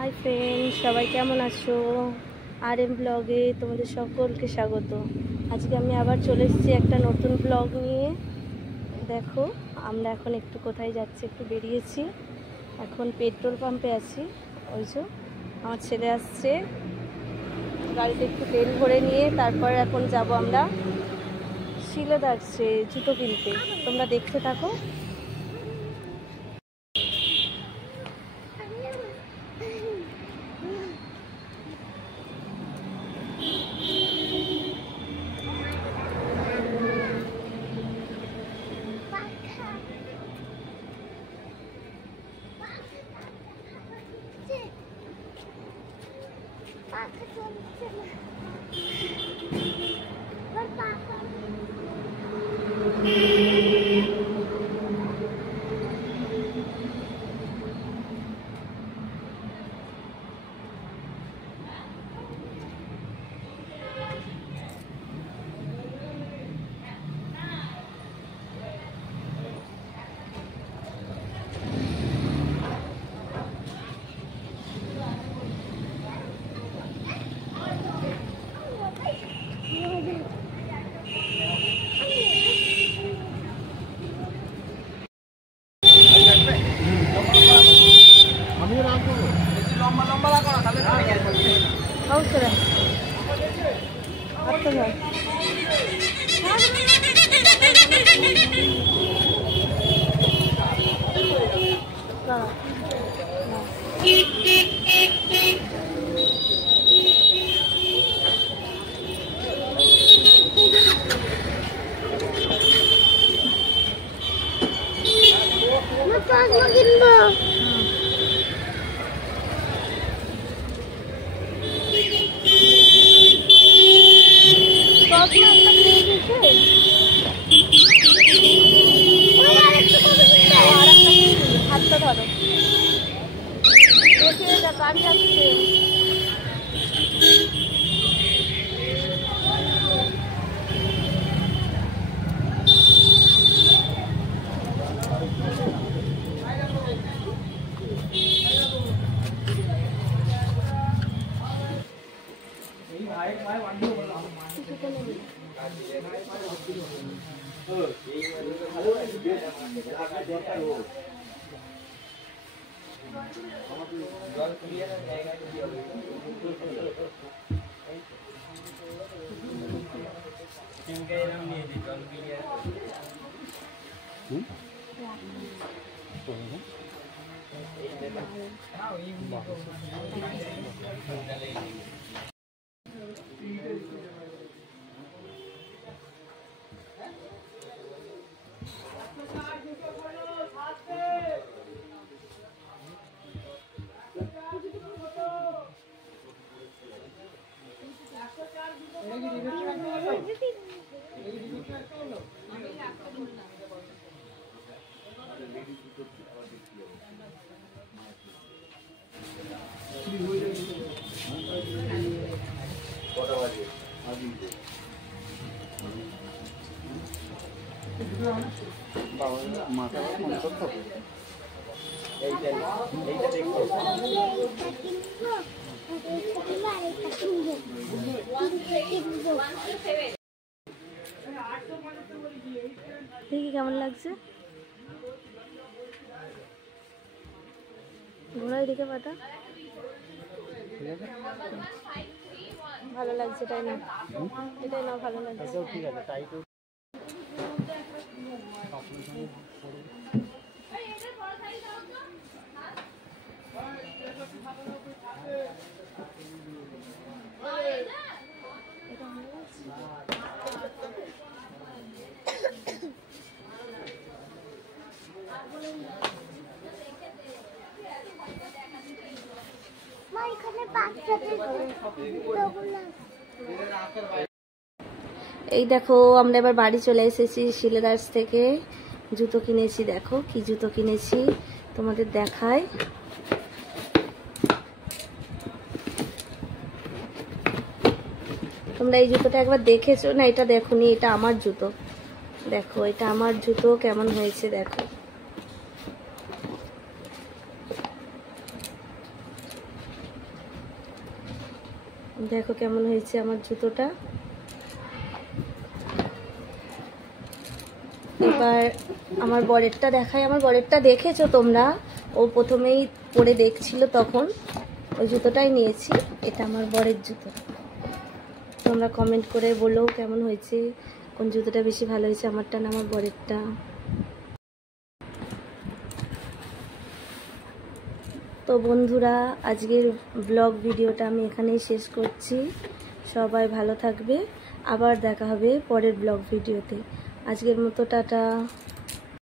Hi friends, সবাই কেমন আছো? RM ব্লগে তোমাদের সকলকে স্বাগত। আজকে আমি আবার চলে এসেছি একটা নতুন ব্লগ নিয়ে। দেখো আমরা এখন একটু কোথায় যাচ্ছি, একটু বেরিয়েছি। এখন পেট্রোল পাম্পে আছি। ওই যে আমার ছেলে আসছে, গাড়িতে একটু তেল ভরে নিয়ে তারপর এখন যাব আমরা শিলেদার্সে জুতো কিনতে। তোমরা দেখতে থাকো। হাতটা ধরো, গাড়ি আসছে। দেখি কেমন লাগছে, ঘোড়ায় দিকে পাটা ভালো লাগছে। এটাই না, এটাই না, ভালো লাগছে। ঠিক আছে, তাই তো। এই দেখো আমরা এবার বাড়ি চলে এসেছি। শিলেদার্স থেকে জুতো কিনেছি। দেখো কি জুতো কিনেছি তোমাদের দেখাই। তোমরা এই জুতোটা একবার দেখেছো না? এটা দেখোনি, এটা আমার জুতো। দেখো এটা আমার জুতো কেমন হয়েছে দেখো। দেখো কেমন হয়েছে আমার জুতোটা। এবার আমার বরেরটা দেখাই। আমার বরেরটা দেখেছো তোমরা, ও প্রথমেই পরে দেখছিল, তখন ওই জুতোটাই নিয়েছি। এটা আমার বরের জুতো। তোমরা কমেন্ট করে বলো কেমন হয়েছে, কোন জুতোটা বেশি ভালো হয়েছে, আমারটা না আমার বরেরটা। তো বন্ধুরা, আজকের ব্লগ ভিডিওটা আমি এখানেই শেষ করছি। সবাই ভালো থাকবে, আবার দেখা হবে পরের ব্লগ ভিডিওতে। আজকের মতো টাটা।